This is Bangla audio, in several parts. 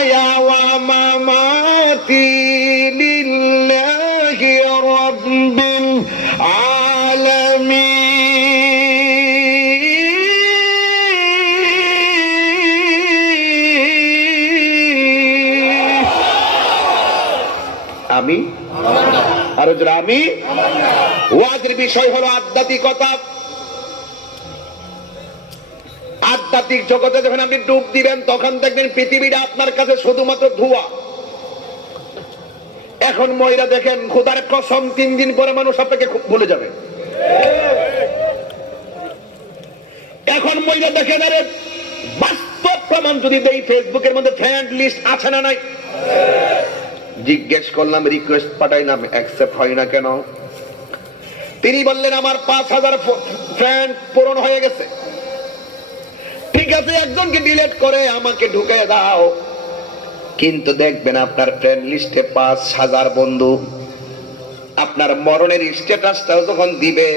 মাহইয়া ওয়া মামাতি লিল্লাহি রাব্বিল আলামিন। আমি আর আমি ওয়াজের বিষয় হলো আধ্যাত্মিকতা। আধ্যাত্মিক জগতে যখন আপনি ডুব দিবেন তখন দেখবেন পৃথিবীটা আপনার কাছে শুধুমাত্র ধোঁয়া। এখন মহিলা দেখেন, খোদার কসম 3 দিন পরে মানুষ আপনাকে ভুলে যাবে। এখন মহিলা দেখেন, আরে বাস্তব প্রমাণ যদি দেই, ফেসবুকের মধ্যে ফ্রেন্ড লিস্ট আছে না নাই? জিজ্ঞেস করলাম, রিকোয়েস্ট পাঠাইলাম, অ্যাকসেপ্ট হয় না কেন? তিনি বললেন আমার 5000 ফ্রেন্ড পূরণ হয়ে গেছে। ঠিক আছে, একজনকে ডিলিট করে আমাকে ঢুকে দাও। কিন্তু দেখবেন আপনার ফ্রেন্ড লিস্টে 5000 বন্ধু। আপনার মরণের স্ট্যাটাসটাও যখন দিবে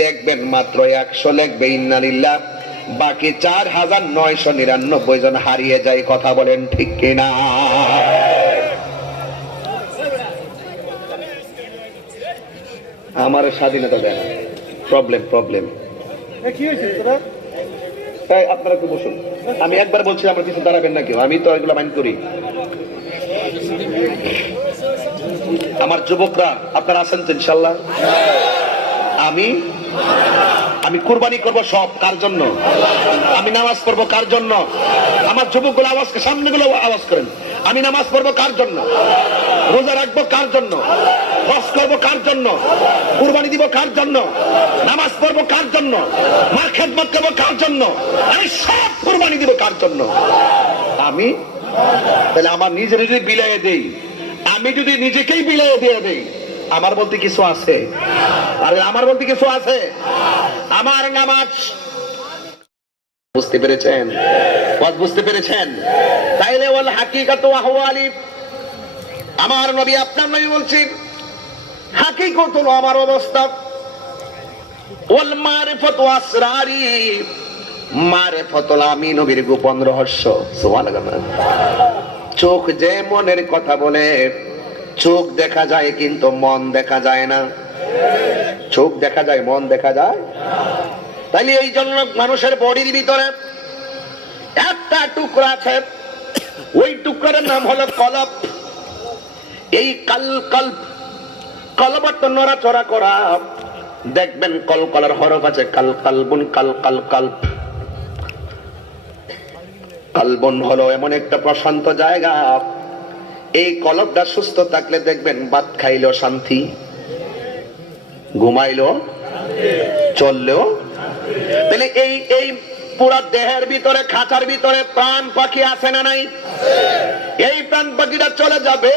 দেখবেন মাত্র 100 লিখবে ইন্না লিল্লাহ, বাকি 4999 জন হারিয়ে যায়। কথা বলেন ঠিক কিনা? আমার স্বাধীনতা দেন। প্রবলেম কি হয়েছে তোরা? তাই আপনারা একটু বসুন। আমি একবার বলছি, আমার কিছু দাঁড়াবেন না কেউ, আমি তো এগুলো মাইন্ড করি। আমার যুবকরা আপনারা আছেন তো ইনশাআল্লাহ? আমি কুরবানি করব সব কার জন্য? আমি নামাজ পড়বো কার জন্য? আমার যুবকগুলো আওয়াজ, সামনে গুলো আওয়াজ করেন। আমি নামাজ পড়বো কার জন্য? রোজা রাখবো কার জন্য? হজ করবো কার জন্য? কুরবানি দিব কার জন্য? নামাজ পড়বো কার জন্য? মার খেদমত করবো কার জন্য? আমি সব কুরবানি দিব কার জন্য? আমি। তাহলে আমার নিজে যদি বিলাইয়ে দেই, আমি যদি নিজেকেই বিলাইয়ে দিয়ে দেই, আমার বলতে কিছু আছে? আরে আমার বলতে কিছু আছে? আমার নামাজ। বুঝতে পেরেছেন? বুঝতে পেরেছেন? তাইলে ওয়াল হাকিকাতু আহওয়ালি, আমার নবী আপনার নবী বলছেন হাকিকত হলো আমার অবস্থা। ওয়াল মারিফাতু আসরারি, মারিফাত হলো আমি নবীর গোপন রহস্য। সুবহানাল্লাহ। চোখ যে মনের কথা বলে, চোখ দেখা যায় কিন্তু মন দেখা যায় না। চোখ দেখা যায়, মন দেখা যায়। তাইলে এই জন্য মানুষের বডির ভিতরে একটা টুকরা আছে, ওই টুকরার নাম হলো কলব। এই কলবত নড়াচড়া করা, দেখবেন কলকলার হরফ আছে, কালবুন কালব। কালবন হলো এমন একটা প্রশান্ত জায়গা, এই কলবটা সুস্থ থাকলে দেখবেন ভাত খাইলো শান্তি, ঘুমাইলো, চললেও। তাহলে এই পুরা দেহের ভিতরে, খাঁচার ভিতরে প্রাণ পাখি আছে না নাই? এই প্রাণ পাখিটা চলে যাবে,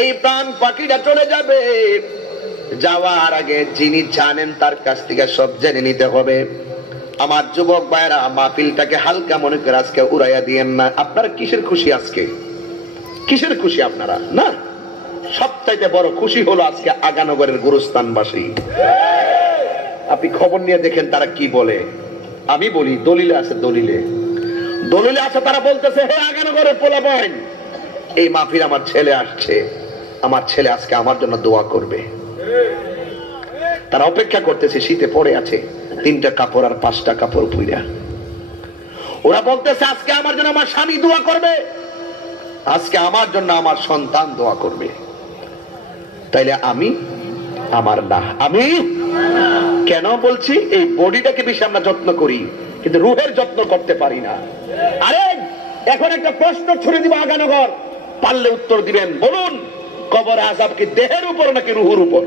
এই প্রাণ পাখিটা চলে যাবে। যাওয়ার আগে যিনি জানেন তার কাছ থেকে সব জেনে নিতে হবে। আমার যুবক ভাইরা, মাহফিলটাকে হালকা মনে করে আজকে উড়াইয়া দিয়েন না। আপনারা কিসের খুশি আজকে? কিসের খুশি আপনারা? না, সবচাইতে বড় খুশি হলো আজকে আগানগরের গুরুস্থানবাসী। আপনি খবর নিয়ে দেখেন তারা কি বলে। আমি বলি দলিলে আছে, দলিলে আছে, তারা বলতেছে হে আগানগরের পোলাপাইন, এই মাহফিল আমার ছেলে আসছে, আমার ছেলে আজকে আমার জন্য দোয়া করবে। তারা অপেক্ষা করতেছে, শীতে পড়ে আছে 3টা কাপড় আর 5টা কাপড় পুইরা। ওরা বলতেছে আজকে আমার জন্য আমার স্বামী দোয়া করবে, আজকে আমার জন্য আমার সন্তান দোয়া করবে। তাইলে আমি আমার না, আমি কেন বলছি? এই বডিটাকে বেশি আমরা যত্ন করি, কিন্তু রুহের যত্ন করতে পারি না। আরে এখন একটা প্রশ্ন ছুড়ে দিব আগানগর, পারলে উত্তর দিবেন। বলুন, কবর আযাব কি দেহের উপর নাকি রুহের উপর?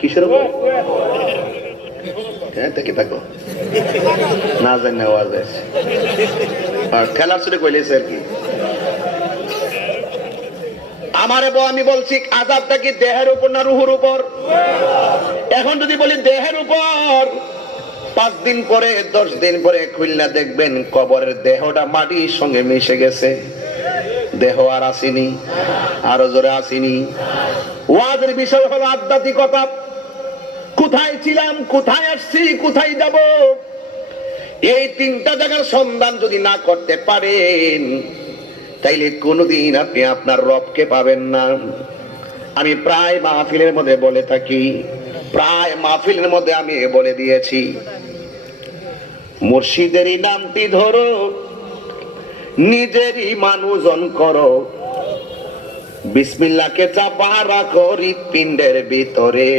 কিসের উপর? হ্যাঁ, দেখে থাকো না জানি আওয়াজ আছে আর খেলার শুরু কইলেছে আর কি। আমারে আমি বলছি আযাবটা কি দেহের উপর না রুহের উপর? এখন যদি বলি দেহের উপর, 5 দিন পরে 10 দিন পরে খুলনা দেখবেন কবরের দেহটা মাটির সঙ্গে মিশে গেছে, দেহ আর আসেনি, আরো জোরে আসেনি। ওয়াজের বিষয় হলো আধ্যাত্মিকতা। কোথায় ছিলাম, কোথায় আসছি, কোথায় যাব, এই তিনটা জায়গার সন্ধান যদি না করতে পারেন, তাইলে কোনোদিন আপনি আপনার রবকে পাবেন না। আমি প্রায় মাহফিলের মধ্যে বলে থাকি, প্রায় মাহফিলের মধ্যে আমি বলে দিয়েছি, মুর্শিদেরই নামটি ধরো, নিজেরই মানুষজন করো, বিসমিল্লাহকে চাপা রাখো হৃৎপিণ্ডের ভিতরে।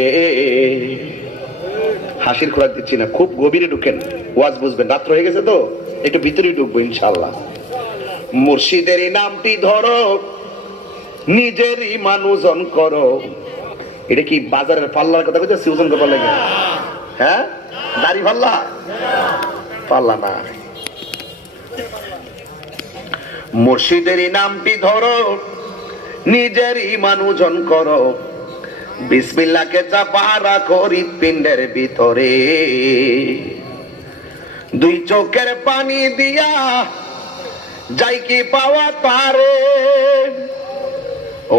হাসির খোরাক দিচ্ছি না, খুব গভীরে ঢুকেন, ওয়াজ বুঝবেন। রাত্র হয়ে গেছে তো, একটু ভিতরে ঢুকবো ইনশাআল্লাহ। মুর্শিদেরই নামটি ধরো, নিজেরই মানুষজন করো। এটা কি বাজারের পাল্লার কথা কইতেছি? ওজন কথা লাগে? হ্যাঁ, দাড়ি পাল্লা? পাল্লা না। মুর্শিদেরই নামটি ধরো, নিজেরই মানুষজন করো, বিসমিল্লাহকে চাপা রাখো হৃৎপিণ্ডের ভিতরে। দুই চোখের পানি দিয়া যাই কি পাওয়া তারে,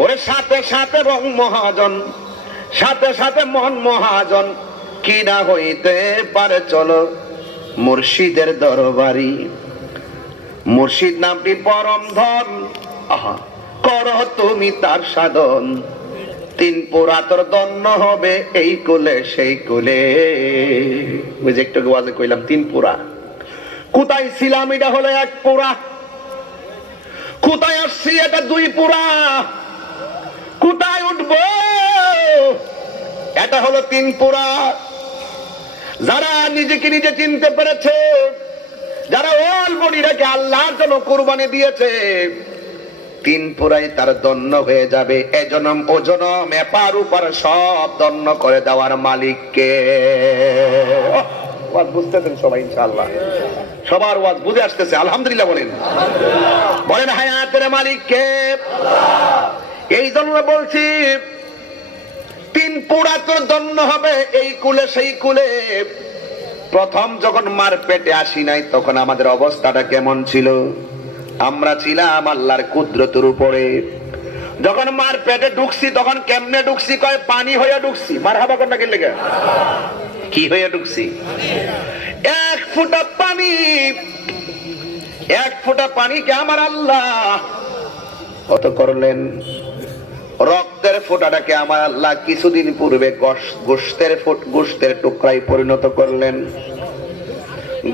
ওর সাথে সাথে রং মহাজন, সাথে সাথে মন মহাজন, কি না হইতে পারে চলো মুর্শিদের দরবারি। মুর্শিদ নামটি পরম ধন, আহা করো তুমি তার সাধন, তিন পুরা তোর দন্য হবে এই কুলে সেই কুলে। ওই যে একটু ওয়াজে কইলাম তিন পুরা, কোথায় ছিলাম এটা হলো এক পুরা, কোথায় আসছি এটা দুই পুরা, কোথায় উঠবো এটা হলো তিন পুরা। যারা নিজেকে নিজে চিনতে পেরেছে, যারা অল্প রেখে আল্লাহর জন্য কুরবানি দিয়েছে, তিন পুরাই তার দন্য হয়ে যাবে। এ জনম ও জনম এপার উপর সব দন্য করে দেওয়ার মালিককে। ওয়াজ বুঝতেছেন সবাই ইনশাআল্লাহ? সবার ওয়াজ বুঝে আসতেছে? আলহামদুলিল্লাহ বলেন, বলেন হায়াতের মালিককে। এই জন্য বলছি তিন পুরা তোর দন্য হবে এই কুলে সেই কুলে। প্রথম যখন মার পেটে আসি নাই, তখন আমাদের অবস্থাটা কেমন ছিল? আমরা ছিলাম আল্লাহর কুদরতের উপরে। যখন মার পেটে ঢুকছি, তখন কেমনে ঢুকছি? কয় পানি হয়ে ঢুকছি। মারহাবা কোনটা কি লেগে? কি হয়ে ঢুকছি? এক ফোঁটা পানি, এক ফোঁটা পানিকে আমার আল্লাহ কত করলেন? রক্তের ফোঁটাটাকে আমার আল্লাহ কিছুদিন পূর্বে গোশতের টুকরায় পরিণত করলেন।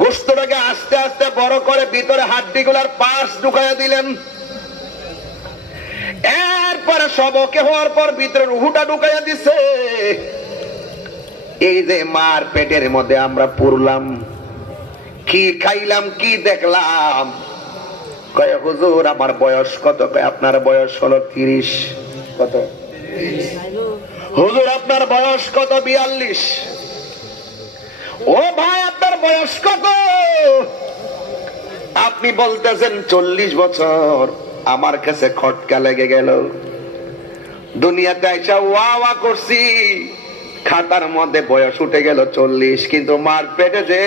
গোশতটাকে আস্তে আস্তে বড় করে ভিতরে হাড্ডিগুলার পাশ ঢুকাইয়া দিলেন। এরপরে সবকে হওয়ার পর ভিতরে রুহুটা ঢুকাইয়া দিছে। এই যে মার পেটের মধ্যে আমরা পুরলাম, কি খাইলাম, কি দেখলাম? কয় হুজুর আমার বয়স কত? কয় আপনার বয়স হলো 30। কত? হুজুর আপনার বয়স কত? 42। ও ভাই আপনার বয়স কত? আপনি বলতেছেন 40 বছর। আমার কাছে খটকা লেগে গেল। দুনিয়াতে আইসা ওয়া ওয়া করছি, খাতার মধ্যে বয়স উঠে গেল 40, কিন্তু মার পেটে যে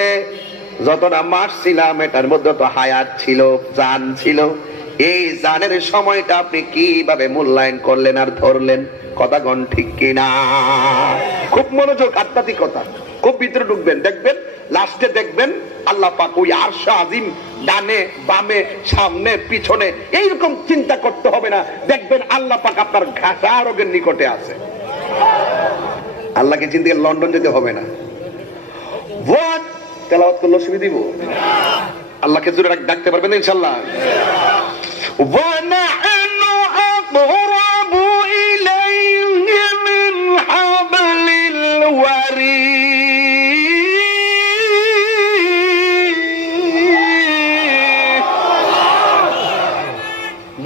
যতটা মাস ছিলাম এটার মধ্যে তো হায়াত ছিল, জান ছিল। এই জানের সময়টা আপনি কিভাবে মূল্যায়ন করলেন আর ধরলেন? কথা গণ ঠিক কিনা? খুব মনোযোগ, আধ্যাত্মিকতা, খুব ভিতরে ঢুকবেন, দেখবেন লাস্টে দেখবেন আল্লাহ পাক ওই আরশ আজিম ডানে বামে সামনে পিছনে এইরকম চিন্তা করতে হবে না। দেখবেন আল্লাহ পাক আপনার ঘাটা রোগের নিকটে আছে। আল্লাহকে চিন্তা করে লন্ডন যেতে হবে না। তেলাওয়াত করলে অসুবিধা দিব? আল্লাহকে জোরে ডাকতে পারবেন ইনশাআল্লাহ?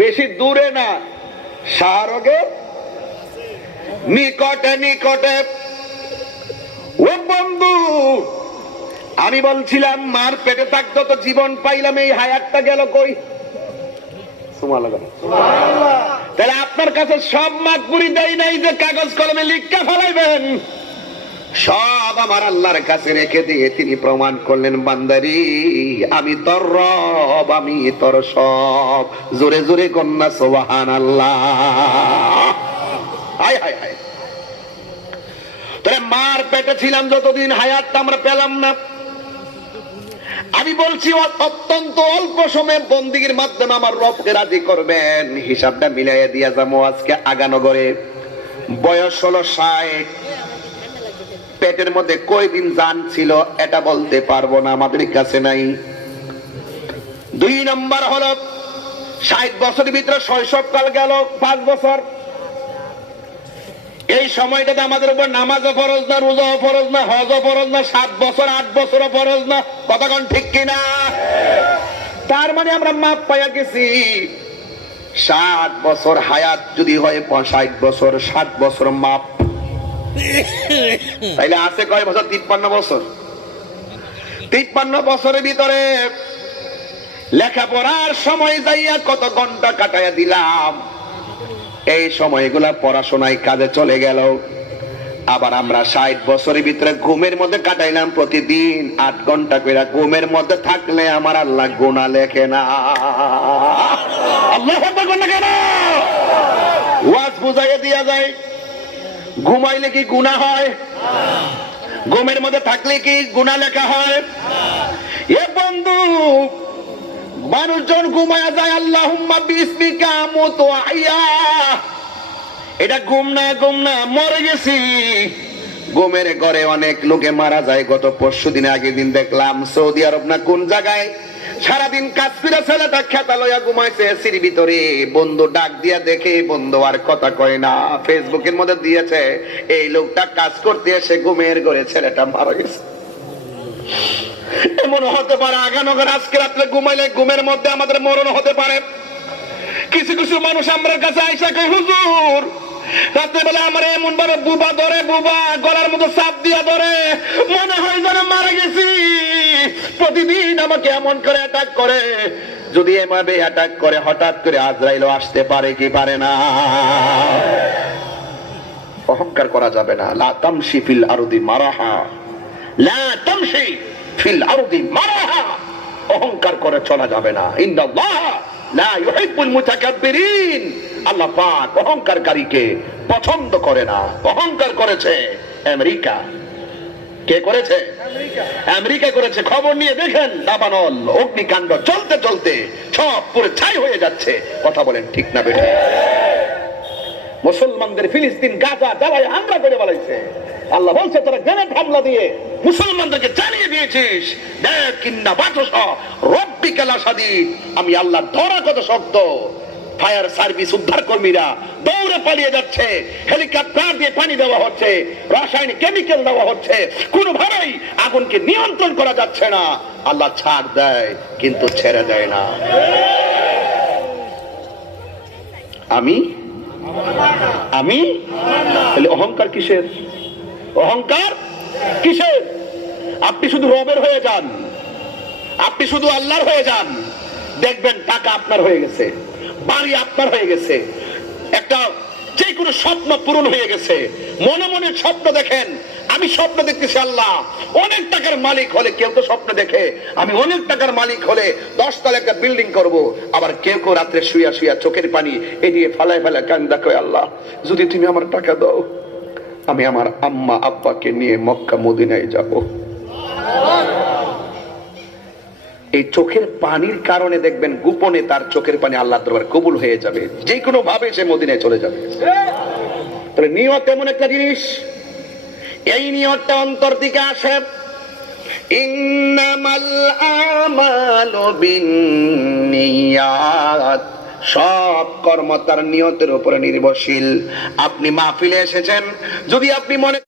বেশি দূরে না, শাহরগের নিকটে নিকটে। ও বন্ধু, আমি বলছিলাম মার পেটে থাকতো তো জীবন পাইলাম, এই হায়াতটা গেল কই? তাহলে আপনার কাছে সব মাকবুরি দেয় নাই যে কাগজ কলমে লিখা ফেলাইবেন। সব আমার আল্লাহর কাছে রেখে দিয়ে তিনি প্রমাণ করলেন, বান্দারি আমি তোর রব, আমি তোর সব। জোরে জোরে কন্যা সুবহানাল্লাহ। হায় হায় হায়। তাহলে মার পেটে ছিলাম যতদিন হায়াতটা আমরা পেলাম না। আমি বলছি অত্যন্ত অল্প সময়ে বন্দিগির মাধ্যমে আমার রবকে রাজি করবেন, হিসাবটা মিলাইয়া দিয়া যাবো। আজকে আগানগরে বয়স হলো 60, পেটের মধ্যে কয়দিন জান ছিল এটা বলতে পারবো না, আমাদের কাছে নাই। 2 নম্বর হলো 60 বছরের ভিতরে শৈশবকাল গেল 5 বছর। এই সময়টাতে আমাদের উপর নামাজও ফরজ না, রোজাও ফরজ না, হজও ফরজ না, 7 বছর 8 বছরও ফরজ না। কতক্ষণ ঠিক কিনা? তার মানে আমরা মাপ পাইয়া গেছি। 60 বছর হায়াত যদি হয় 60 বছর, 60 বছর মাপ, তাইলে আছে কয় বছর? 53 বছর। 53 বছরের ভিতরে লেখাপড়ার সময় যাইয়া কত ঘন্টা কাটাইয়া দিলাম, এই সময়গুলা পড়াশোনায় কাজে চলে গেল। আবার আমরা 60 বছরের ভিতরে ঘুমের মধ্যে কাটাইলাম প্রতিদিন 8 ঘন্টা করে। ঘুমের মধ্যে থাকলে আমার আল্লাহ গুনাহ লেখে না। আল্লাহু আকবার না কেন? ওয়াজ বুঝাইয়া দিয়া যায়, ঘুমাইলে কি গুনাহ হয়? ঘুমের মধ্যে থাকলে কি গুনাহ লেখা হয়? এ বন্ধু, মানুষজন ঘুমায়া যায় আল্লাহুম্মা বিসমিকা আমুতু ওয়া আহইয়া, এটা ঘুম না, ঘুম না, মরে গেছি। ঘুমের ঘরে অনেক লোকে মারা যায়। গত পরশুদিন আগের দিন দেখলাম সৌদি আরব না কোন জায়গায় সারাদিন কাজ করে ছেলেটা খেতা লইয়া ঘুমাইছে এসির ভিতরে। বন্ধু ডাক দিয়া দেখে বন্ধু আর কথা কয় না, ফেসবুকের মধ্যে দিয়েছে এই লোকটা কাজ করতে এসে ঘুমের ঘরে ছেলেটা মারা গেছে। এমন হতে পারে আগানগর আজকে রাত্রে ঘুমাইলে ঘুমের মধ্যে আমাদের মরণ হতে পারে। কিছু কিছু মানুষ আমার কাছে আইসা কই, হুজুর রাত্রেবেলা আমার এমন ভাবে বুবা ধরে, বুবা গলার মধ্যে চাপ দিয়া ধরে, মনে হয় যেন মারা গেছি। প্রতিদিন আমাকে এমন করে অ্যাটাক করে। যদি এভাবে অ্যাটাক করে হঠাৎ করে আজরাইল আসতে পারে কি পারে না? অহংকার করা যাবে না। লা তামশি ফিল আরদি মারাহা, লা তামশি ফিল আরদি মারাহা, অহংকার করে চলা যাবে না। ইন্নাল্লাহ লা ইউহিব্বুল মুতাকাব্বিরিন, আল্লাহ পাক অহংকারকারীকে পছন্দ করে না। অহংকার করেছে আমেরিকা। কে করেছে? আমেরিকা করেছে। খবর নিয়ে দেখেন দাবানল অগ্নিকাণ্ড চলতে চলতে সব পুরো ছাই হয়ে যাচ্ছে। কথা বলেন ঠিক না বেঠিক? মুসলমানদের ফিলিস্তিন গাজা জ্বালায় হামলা করে বলাইছে। আল্লাহ বলছে তোরা গ্রেনেড হামলা দিয়ে মুসলমানদেরকে জানিয়ে দিয়েছিস, দেখ ইন্না বাতশা রাব্বিকা লাশাদীদ, আমি আল্লাহ ধরা কত শক্ত। ফায়ার সার্ভিস উদ্ধার কর্মীরা দৌড়ে পালিয়ে যাচ্ছে, হেলিকপ্টার দিয়ে পানি দেওয়া হচ্ছে, রাসায়নিক কেমিক্যাল দেওয়া হচ্ছে, কোনোভাবেই আগুনকে নিয়ন্ত্রণ করা যাচ্ছে না। আল্লাহ ছাড় দেয় কিন্তু ছেড়ে দেয় না। আমি আমি তাহলে অহংকার কিসের? অহংকার কিসের? আপনি শুধু রবের হয়ে যান, আপনি শুধু আল্লাহর হয়ে যান, দেখবেন টাকা আপনার হয়ে গেছে, বাড়ি আপনার হয়ে গেছে, একটা যে কোনো স্বপ্ন পূরণ হয়ে গেছে। মনে মনে স্বপ্ন দেখেন, আমি স্বপ্ন দেখতেছি আল্লাহ অনেক টাকার মালিক হলে, কেউ তো স্বপ্ন দেখে আমি অনেক টাকার মালিক হলে 10 তলা একটা বিল্ডিং করব। আবার কেউ কেউ রাত্রে শুয়া শুয়া চোখের পানি এদিকে ফালায় ফেলা কান্দা কয়, আল্লাহ যদি তুমি আমার টাকা দাও আমি আমার আম্মা আব্বাকে নিয়ে মক্কা মদিনায় যাব। এই চোখের পানির কারণে দেখবেন গোপনে তার চোখের পানি আল্লাহর দরবারে কবুল হয়ে যাবে, যে কোনো ভাবে সে মদিনায় চলে যাবে। তাহলে নিয়ত এমন একটা জিনিস, এই নিয়তটা অন্তর থেকে আসে। ইন্নামাল আমালু বিন্নিয়াত, সব কর্ম তার নিয়তের উপরে নির্ভরশীল। আপনি মাহফিলে এসেছেন, যদি আপনি মনে